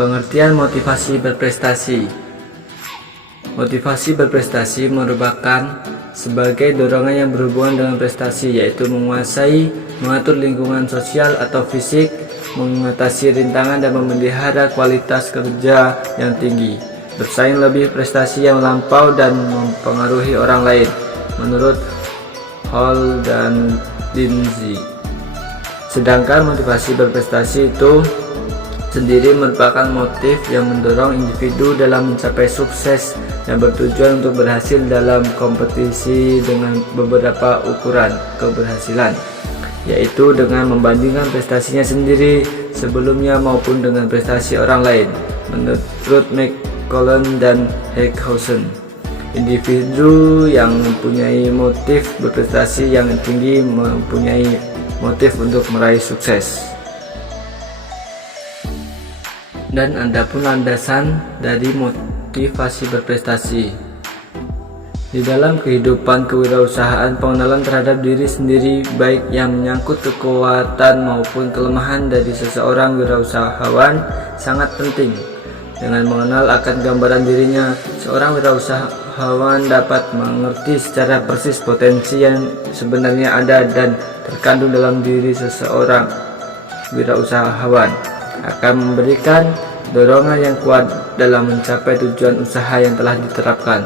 Pengertian motivasi berprestasi. Motivasi berprestasi merupakan sebagai dorongan yang berhubungan dengan prestasi, yaitu menguasai, mengatur lingkungan sosial atau fisik, mengatasi rintangan dan memelihara kualitas kerja yang tinggi, bersaing lebih, prestasi yang melampau dan mempengaruhi orang lain, menurut Hall dan Lindsay. Sedangkan motivasi berprestasi itu sendiri merupakan motif yang mendorong individu dalam mencapai sukses dan bertujuan untuk berhasil dalam kompetisi dengan beberapa ukuran keberhasilan, yaitu dengan membandingkan prestasinya sendiri sebelumnya maupun dengan prestasi orang lain, menurut McCollum dan Heckhausen. Individu yang mempunyai motif berprestasi yang tinggi mempunyai motif untuk meraih sukses. Dan adapun landasan dari motivasi berprestasi. Di dalam kehidupan kewirausahaan, pengenalan terhadap diri sendiri, baik yang menyangkut kekuatan maupun kelemahan dari seseorang wirausahawan, sangat penting. Dengan mengenal akan gambaran dirinya, seorang wirausahawan dapat mengerti secara persis potensi yang sebenarnya ada dan terkandung dalam diri seseorang wirausahawan, akan memberikan dorongan yang kuat dalam mencapai tujuan usaha yang telah diterapkan.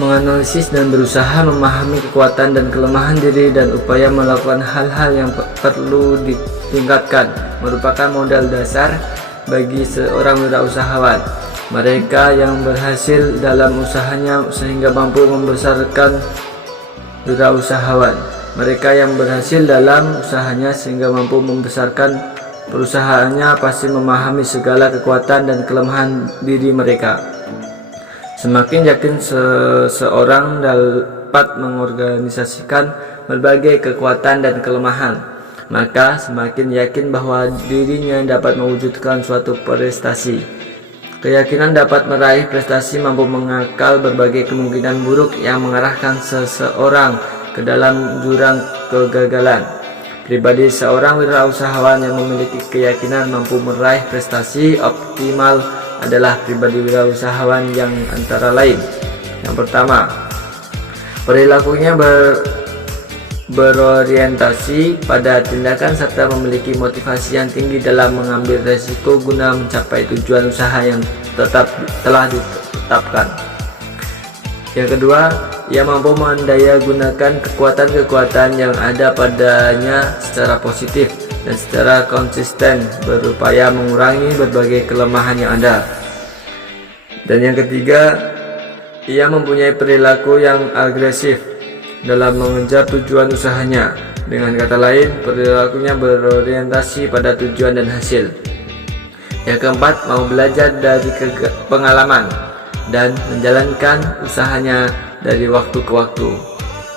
Menganalisis dan berusaha memahami kekuatan dan kelemahan diri dan upaya melakukan hal-hal yang perlu ditingkatkan merupakan modal dasar bagi seorang wirausahawan. Mereka yang berhasil dalam usahanya sehingga mampu membesarkan wirausahawan. Mereka yang berhasil dalam usahanya sehingga mampu membesarkan perusahaannya pasti memahami segala kekuatan dan kelemahan diri mereka. Semakin yakin seseorang dapat mengorganisasikan berbagai kekuatan dan kelemahan, maka semakin yakin bahwa dirinya dapat mewujudkan suatu prestasi. Keyakinan dapat meraih prestasi mampu mengakal berbagai kemungkinan buruk yang mengarahkan seseorang ke dalam jurang kegagalan. Pribadi seorang wirausahawan yang memiliki keyakinan mampu meraih prestasi optimal adalah pribadi wirausahawan yang antara lain: yang pertama, perilakunya berorientasi pada tindakan serta memiliki motivasi yang tinggi dalam mengambil resiko guna mencapai tujuan usaha yang telah ditetapkan. Yang kedua, ia mampu mendaya gunakan kekuatan-kekuatan yang ada padanya secara positif dan secara konsisten, berupaya mengurangi berbagai kelemahan yang ada. Dan yang ketiga, ia mempunyai perilaku yang agresif dalam mengejar tujuan usahanya. Dengan kata lain, perilakunya berorientasi pada tujuan dan hasil. Yang keempat, mau belajar dari pengalaman dan menjalankan usahanya dari waktu ke waktu.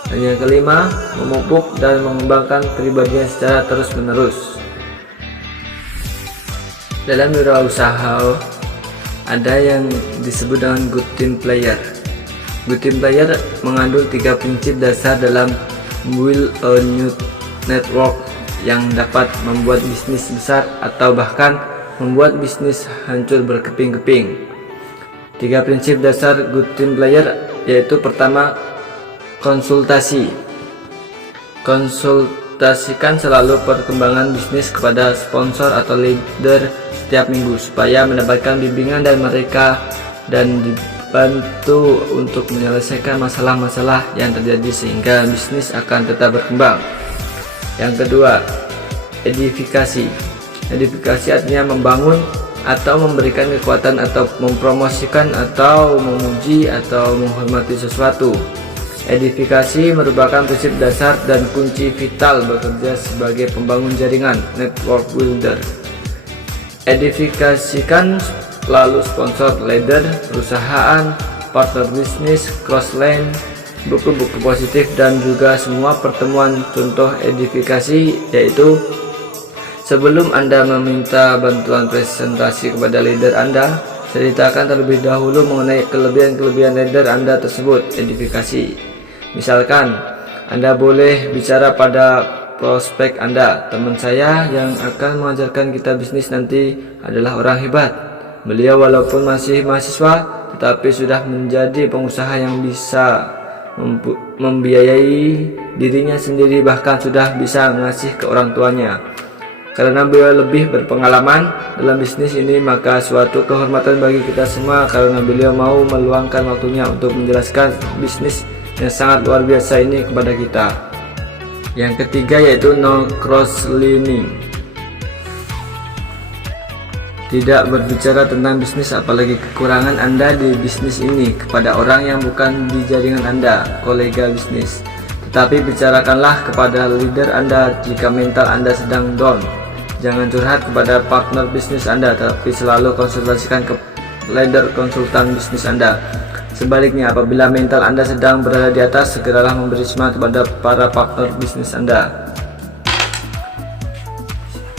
Dan yang kelima, memupuk dan mengembangkan pribadinya secara terus-menerus. Dalam wirausaha ada yang disebut dengan good team player. Good team player mengandung 3 prinsip dasar dalam build a new network yang dapat membuat bisnis besar atau bahkan membuat bisnis hancur berkeping-keping. 3 prinsip dasar good team player yaitu: pertama, konsultasi. Konsultasikan selalu perkembangan bisnis kepada sponsor atau leader setiap minggu supaya mendapatkan bimbingan dari mereka dan dibantu untuk menyelesaikan masalah-masalah yang terjadi sehingga bisnis akan tetap berkembang. Yang kedua, edifikasi. Edifikasi artinya membangun atau memberikan kekuatan atau mempromosikan atau memuji atau menghormati sesuatu. Edifikasi merupakan prinsip dasar dan kunci vital bekerja sebagai pembangun jaringan network builder. Edifikasikan lalu sponsor, leader, perusahaan, partner bisnis, cross-line, buku-buku positif, dan juga semua pertemuan. Contoh edifikasi yaitu: sebelum Anda meminta bantuan presentasi kepada leader Anda, ceritakan terlebih dahulu mengenai kelebihan-kelebihan leader Anda tersebut. Edifikasi. Misalkan, Anda boleh bicara pada prospek Anda. Teman saya yang akan mengajarkan kita bisnis nanti adalah orang hebat. Beliau walaupun masih mahasiswa, tetapi sudah menjadi pengusaha yang bisa membiayai dirinya sendiri, bahkan sudah bisa ngasih ke orang tuanya. Karena beliau lebih berpengalaman dalam bisnis ini, maka suatu kehormatan bagi kita semua karena beliau mau meluangkan waktunya untuk menjelaskan bisnis yang sangat luar biasa ini kepada kita. Yang ketiga yaitu no cross lining. Tidak berbicara tentang bisnis, apalagi kekurangan Anda di bisnis ini kepada orang yang bukan di jaringan Anda, kolega bisnis. Tetapi bicarakanlah kepada leader Anda jika mental Anda sedang down. Jangan curhat kepada partner bisnis Anda, tapi selalu konsultasikan ke leader konsultan bisnis Anda. Sebaliknya, apabila mental Anda sedang berada di atas, segeralah memberi semangat kepada para partner bisnis Anda.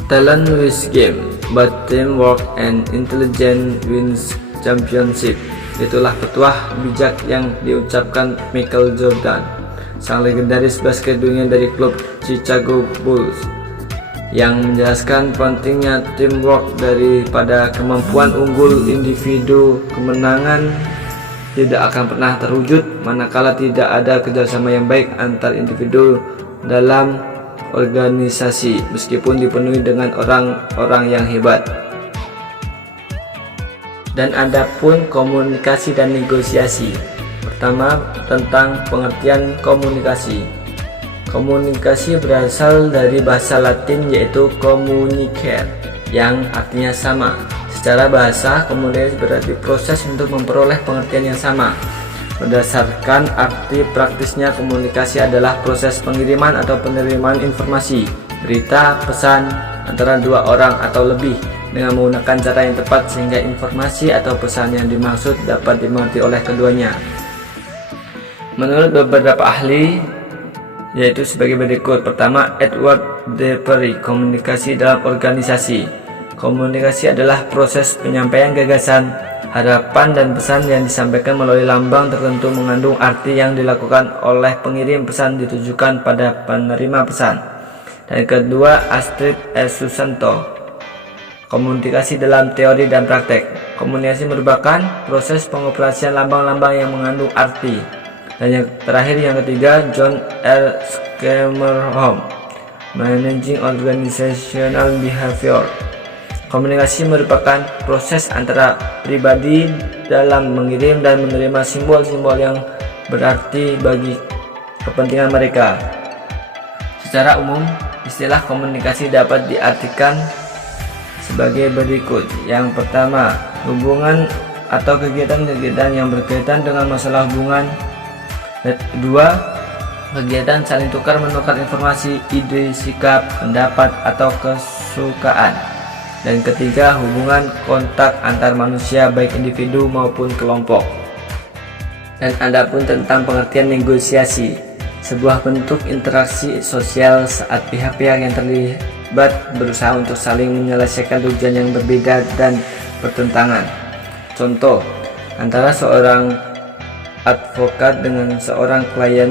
Talent wins game, but teamwork and intelligence wins championship. Itulah petuah bijak yang diucapkan Michael Jordan, sang legendaris basket dunia dari klub Chicago Bulls, yang menjelaskan pentingnya teamwork daripada kemampuan unggul individu. Kemenangan tidak akan pernah terwujud manakala tidak ada kerjasama yang baik antar individu dalam organisasi, meskipun dipenuhi dengan orang-orang yang hebat. Dan ada pun komunikasi dan negosiasi. Pertama, tentang pengertian komunikasi. Komunikasi berasal dari bahasa Latin yaitu communicare, yang artinya sama. Secara bahasa, komunikasi berarti proses untuk memperoleh pengertian yang sama. Berdasarkan arti praktisnya, komunikasi adalah proses pengiriman atau penerimaan informasi, berita, pesan antara dua orang atau lebih dengan menggunakan cara yang tepat sehingga informasi atau pesan yang dimaksud dapat dimengerti oleh keduanya. Menurut beberapa ahli, yaitu sebagai berikut. Pertama, Edward de Perry, komunikasi dalam organisasi. Komunikasi adalah proses penyampaian gagasan, harapan dan pesan yang disampaikan melalui lambang tertentu mengandung arti yang dilakukan oleh pengirim pesan ditujukan pada penerima pesan. Dan kedua, Astrid S. Susanto, komunikasi dalam teori dan praktek. Komunikasi merupakan proses pengoperasian lambang-lambang yang mengandung arti. Dan yang terakhir, yang ketiga, John R. Schermerhorn, Managing Organizational Behavior. Komunikasi merupakan proses antara pribadi dalam mengirim dan menerima simbol-simbol yang berarti bagi kepentingan mereka. Secara umum, istilah komunikasi dapat diartikan sebagai berikut. Yang pertama, hubungan atau kegiatan-kegiatan yang berkaitan dengan masalah hubungan. Kedua, kegiatan saling tukar-menukar informasi, ide, sikap, pendapat, atau kesukaan. Dan ketiga, hubungan kontak antar manusia baik individu maupun kelompok. Dan ada pun tentang pengertian negosiasi, sebuah bentuk interaksi sosial saat pihak-pihak yang terlibat berusaha untuk saling menyelesaikan tujuan yang berbeda dan bertentangan. Contoh, antara seorang advokat dengan seorang klien,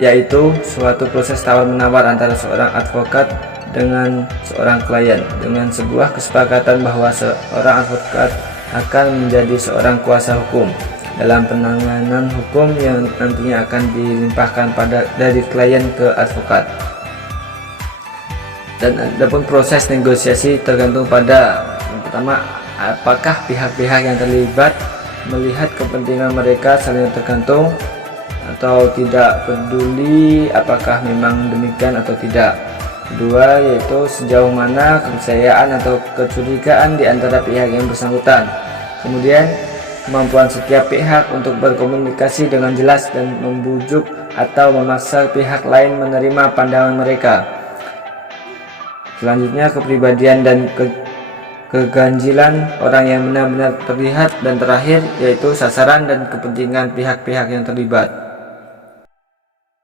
yaitu suatu proses tawar-menawar antara seorang advokat dengan seorang klien dengan sebuah kesepakatan bahwa seorang advokat akan menjadi seorang kuasa hukum dalam penanganan hukum yang nantinya akan dilimpahkan dari klien ke advokat. Dan adapun proses negosiasi tergantung pada yang pertama, apakah pihak-pihak yang terlibat melihat kepentingan mereka saling tergantung atau tidak peduli apakah memang demikian atau tidak. Kedua, yaitu sejauh mana kepercayaan atau kecurigaan di antara pihak yang bersangkutan. Kemudian, kemampuan setiap pihak untuk berkomunikasi dengan jelas dan membujuk atau memaksa pihak lain menerima pandangan mereka. Selanjutnya, kepribadian dan keganjilan orang yang benar-benar terlihat. Dan terakhir, yaitu sasaran dan kepentingan pihak-pihak yang terlibat.